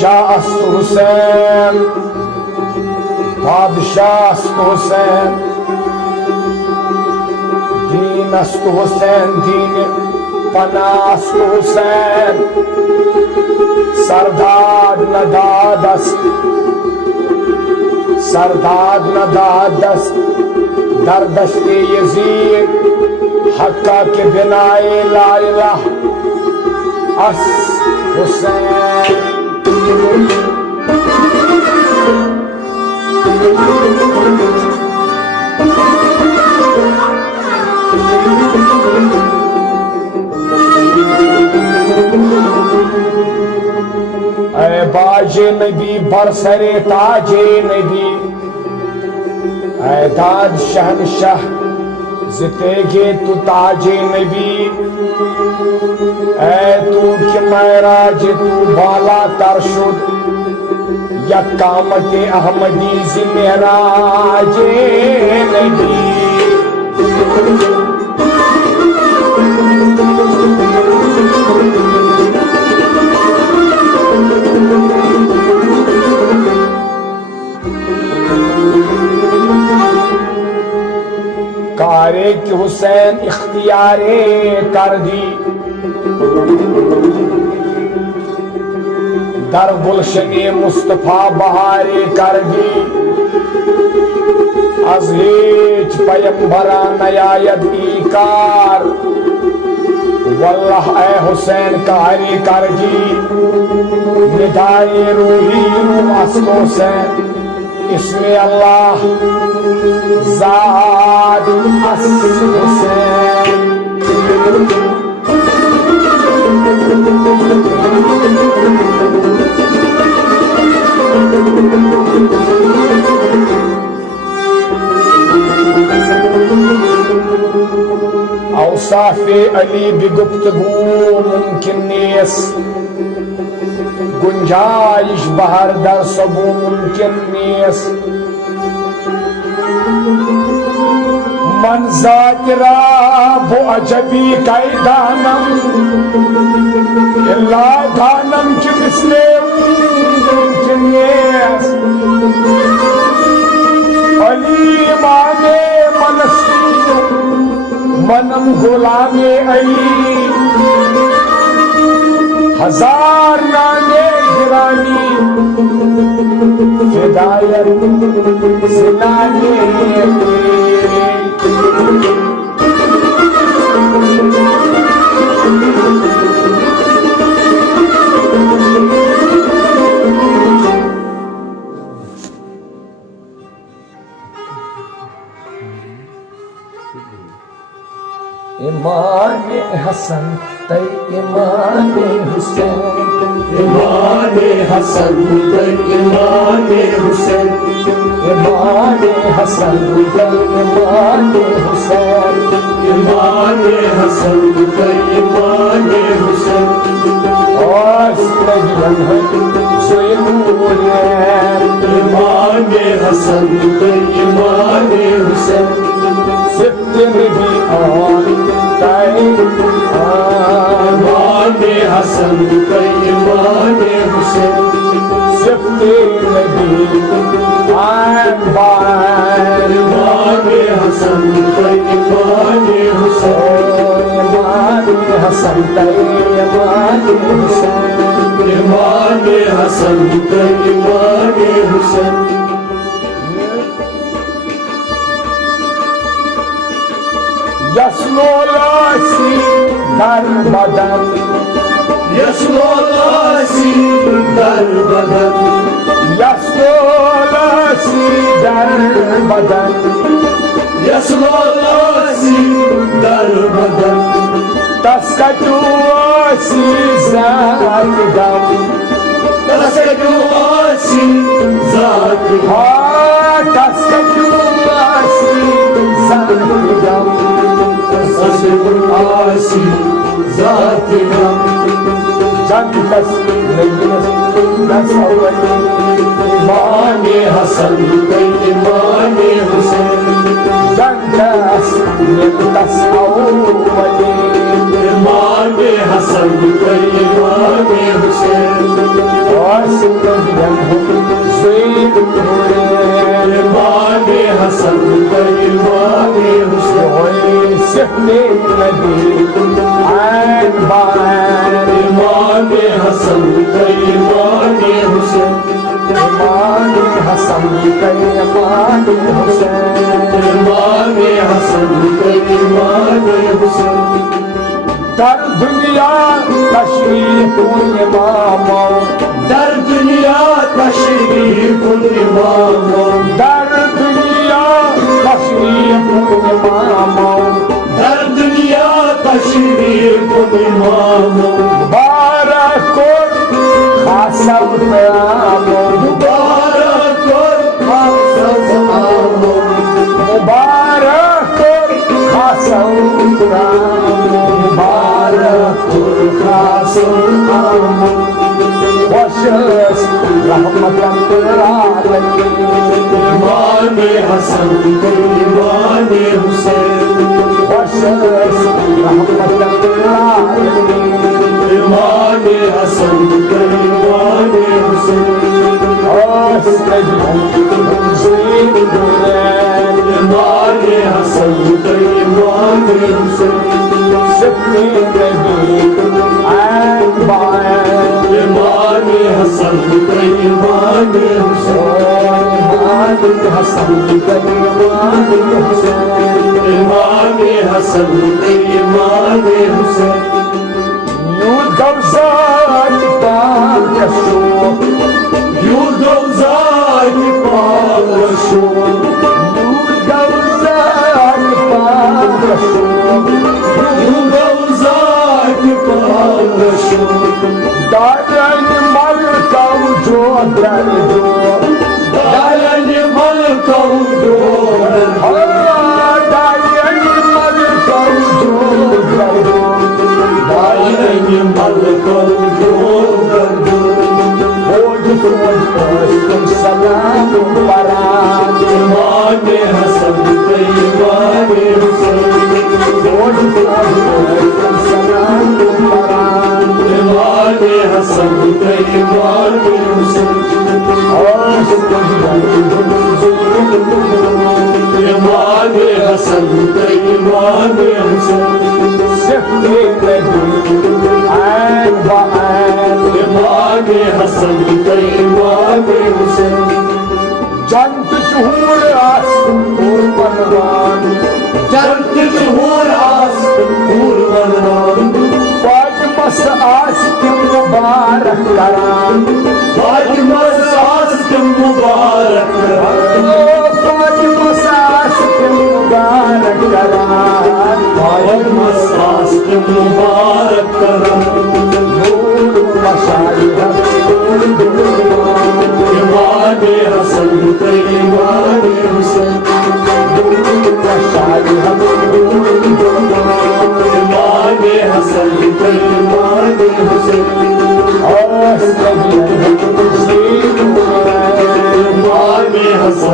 शाह हुसैन बादशाह हुसैन दीन हुसैन दीन पनाह हुसैन सरदार नदादस दरदस्ते यजीद हक्का के बिनाए ला इलाह अस हुसैन। ऐ बाजे नबी बरसरे ताजे नबी ऐ दाद शहनशाह जितेगे तू ताजे नबी ऐ तू कि महराज तू बाला तरशुद या कामते अहमदी जिमेराजे नबी। कारे कि हुसैन इख्तियारे कर दी दर गुलशने मुस्तफा बहारे कर दी अज हेच पैगंबरा नयायत ईकार वल्लाह ऐ हुसैन कारी कर दी निदाए रूही रूह अस्को से इसमें अल्लाह ज़ात अस हुसैन। औसाफ़े अली बिगुफ्तगू मुमकिन नेस गुंजाइश बहर दर सबू मुमकिन नेस मन ज़ाकिरा बो अजबी कैदानम इल्ला दानम कि मिसले मुमकिन नेस अली माने मनम गुलामे अली हजार नाने गिरानी हिदायत सिनाने इमाने हसन तै इमाने हुसैन इमाने हसन तै इमाने हुसैन इमाने हसन तै इमाने हुसैन इमाने हसन तै इमाने हुसैन और नबियन है ज़ुल्मुलैन इमाने हसन तै इमाने हुसैन सिफ्ते नबी आन तै इमाने हसन तै इमाने हुसैन सिफ्ते नबी आन बान इमाने हसन तै इमाने हुसैन इमाने हसन तै इमाने हुसैन इमाने हसन तै इमाने हुसैन यसलोलासी दर बदन यसलोलासी दर बदन यसलोलासी दर बदन यसलोलासी दर बदन तस्कतुआसी ज़ात दम तस्कतुआसी ज़ात तस्कतुआसी ज़ात दम तस्कतुआसी ज़ात दम Jantas Negines Nasawali इमाम हसन इमाम हुसैन Jantas Negines Awali इमाम हसन इमाम हुसैन Wasitayan Zayd Nurel इमाम हसन इमाम Hussain Sifni Nabi An Ba'an इमाम हसन इमाम हुसैन इमाम हसन इमाम हुसैन इमाम हसन इमाम हुसैन दर दुनिया तशरीफ इमाम दर दुनिया तशरीफ इमाम दर दुनिया तशरीफ इमाम दर दुनिया तशरीफ इमाम बारक खासम आम मुबारक आम मुबारक खासम मुबारक खासम वशस रहमतन लिलआलमीन इमाम हसन इमाम हुसैन वशस रहमतन लिलआलमीन इमाम हसन इमाम हुसैन इमाम हसन इमाम हुसैन इमाम हसन इमाम हुसैन इमाम हसन इमाम हुसैन يوزعك بالرسول يوزعك بالرسول دارني ملكا وجودا دايني ملكا وجودا دارني ملكا وجودا دايني ملكا وجودا سلام برات إمام حسن إمام حسين سلام برات إمام حسن إمام حسين إمام حسن إمام حسين سفي نبي عين بعين إمام حسن إمام حسين جنت جهور راس قربان جنت جهور عاص قربان فاطمة آس کے مبارک کران فاطمة ساس مبارك فاطمة آس کے مبارک کران فاطمة ساس مبارك کرم نور مشاعر إمام حسن إمام حسين مشاعر إمام حسن إمام حسين إمام حسن إمام حسين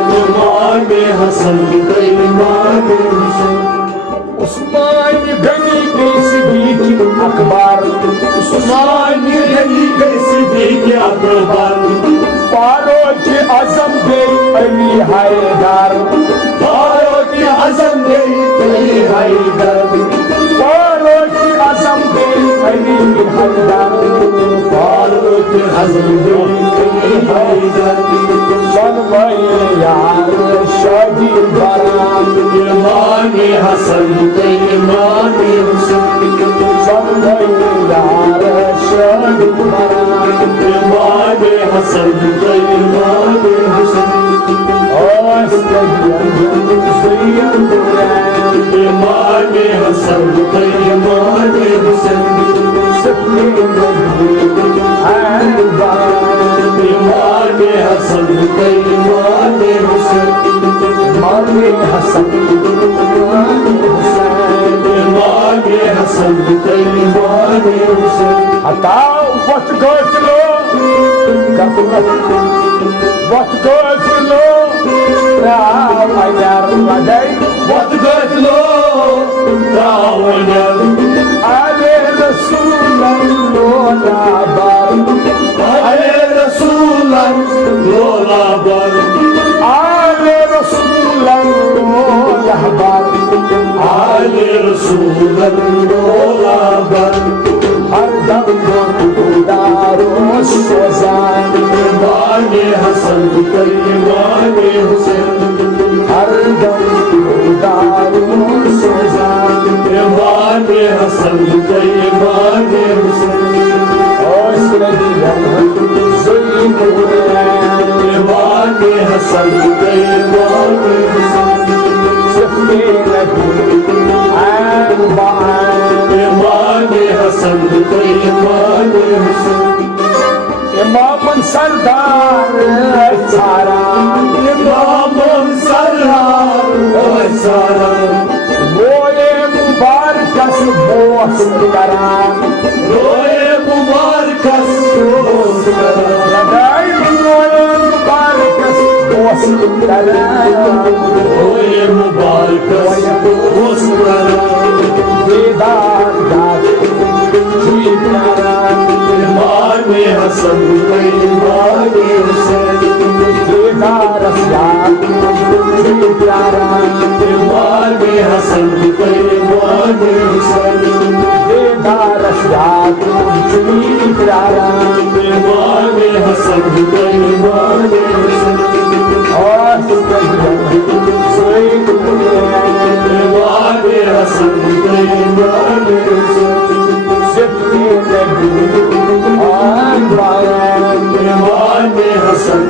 إمام حسن إمام حسين عثمان غنی صدیق اکبر عثمان غنی صدیق اکبر فاروق اعظم بے علی حیدر فاروق اعظم بے علی حیدر فاروق اعظم بے علی حیدر فاروق اعظم بے علی حیدر جنوی یار شادی برام إمام حسن إمام حسين جنوی یار شادی برام إمام حسن إمام حسين إمام حسن إمام حسين إمام حسن إمام حسين حسن हसन इमाम Hussain Hatta what goes low, what goes low, now I never again. What goes low, Rawayar, Ale Rasulallah bar, Ale Rasulan, Lola Bar, Ale Rasulallah bar, Ale Rasulan, Lola Bar, har dam daros sozan, Imam Hasan Imam Hussain, har dam daros sozan. Imam Hasan Imam Hussain, Imam Hasan Imam Hussain, Imam Hasan Imam Hussain, Imam Sardar Sara Imam Sarhar Sara, Boye Mubarkas Bost Karan Roye Mubarkas Dostara, Boye Mubarkas Bost Karan Roye Mubarkas Dostara, Vedar Gat Jikaran Imam Hasan Imam Hussain, Vedar Asyak Jikaran Imam Hasan Imam Hussain, Vedar Asyak Jikaran Imam Hasan Imam Hussain, और सोई Imam Hasan Imam Hussain, Sippy लगी और बायां Imam Hasan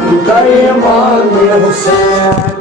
Imam Hussain